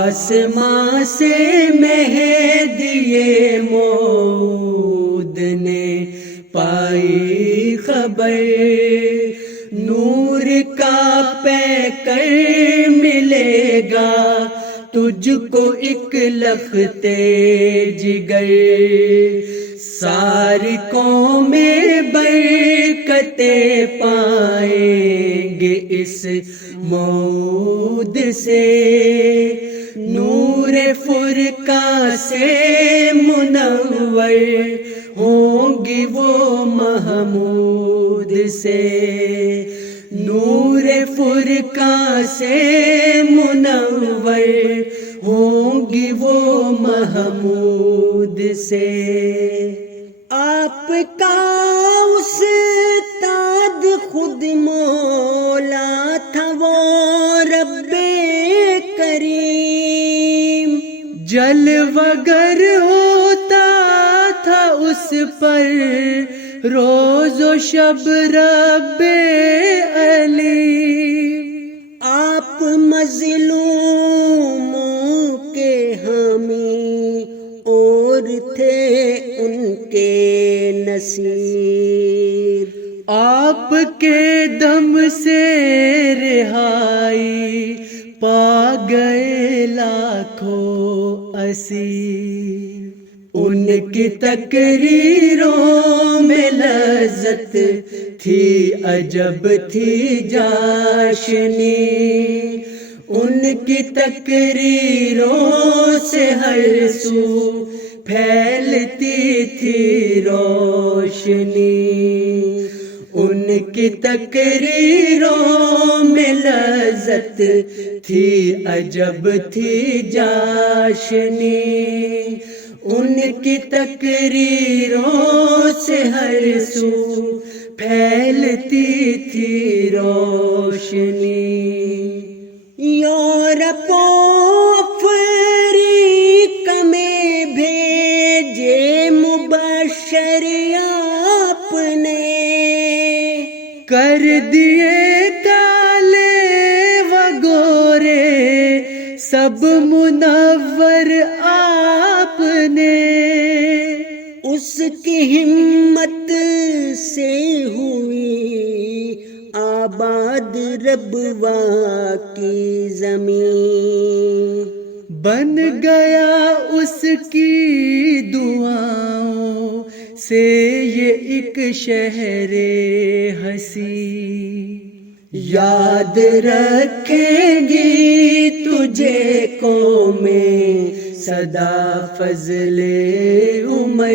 آسماں سے مہدی موعود نے پائی خبر، نور کا پیکر ملے گا تجھ کو ایک لخت جگر، ساری قومیں برکتیں پائیں گے اس موعود سے، نور فرقہ سے منور ہوں گی وہ محمود سے، نور فرقہ سے منور ہوں گی وہ محمود سے۔ آپ کا استاد خود مولا تھا وہ رب کریم، جلوہ گر ہوتا تھا اس پر روز و شب رب علیم، آپ مظلوموں کے حامی اور تھے ان کے نصیر، آپ کے دم سے رہائی پا گئے لاکھوں اسیر، ان کی تقریروں میں لذت تھی عجب تھی جاشنی، ان کی تقریروں سے ہر سو پھیلتی تھی روشنی، ان کی تقریروں میں لذت تھی عجب تھی جاشنی، ان کی تقریروں سے ہر سو پھیلتی تھی روشنی، یورپ و افریقہ میں بھیجے مبشر آپ نے، کر دیے کالے و گورے سب منور آپ نے، اس کی ہمت سے ہوئی آباد ربوا کی زمین، بن گیا اس کی دعاؤں سے یہ ایک شہر حسین، یاد رکھیں گی تجھے قومیں سدا فضل عمر،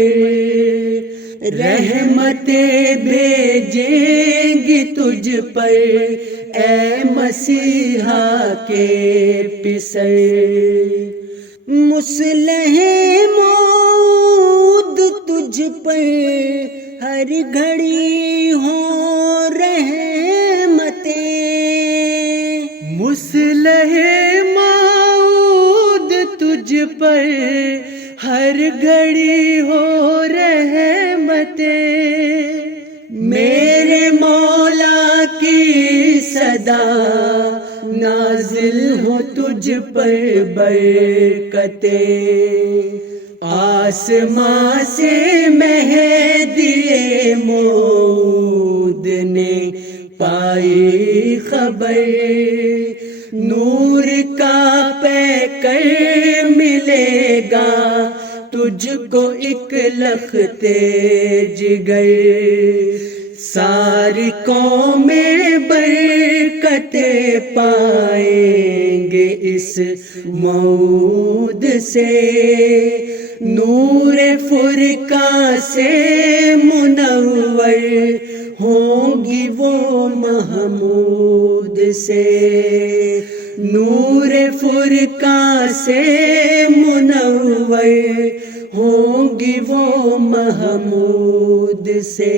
رحمتیں بھیجیں گی تجھ پر اے مسیحا کے پسر، مصلح موعود تجھ پر ہر گھڑی ہو رحمتیں، مصلح موعود تجھ پر ہر گھڑی ہو رحمتیں، میرے مولا کی صدا نازل ہو تجھ پر برکتیں، آسماں سے مہدی موعود نے پائی خبر، نور کا پیکر ملے گا تجھ کو ایک لخت جگر، ساری قومیں برکتیں پائیں گے اس موعود سے، نور فرقہ سے منور ہوں گی وہ محمود سے، نور فرقہ سے منور ہوں گی وہ محمود سے۔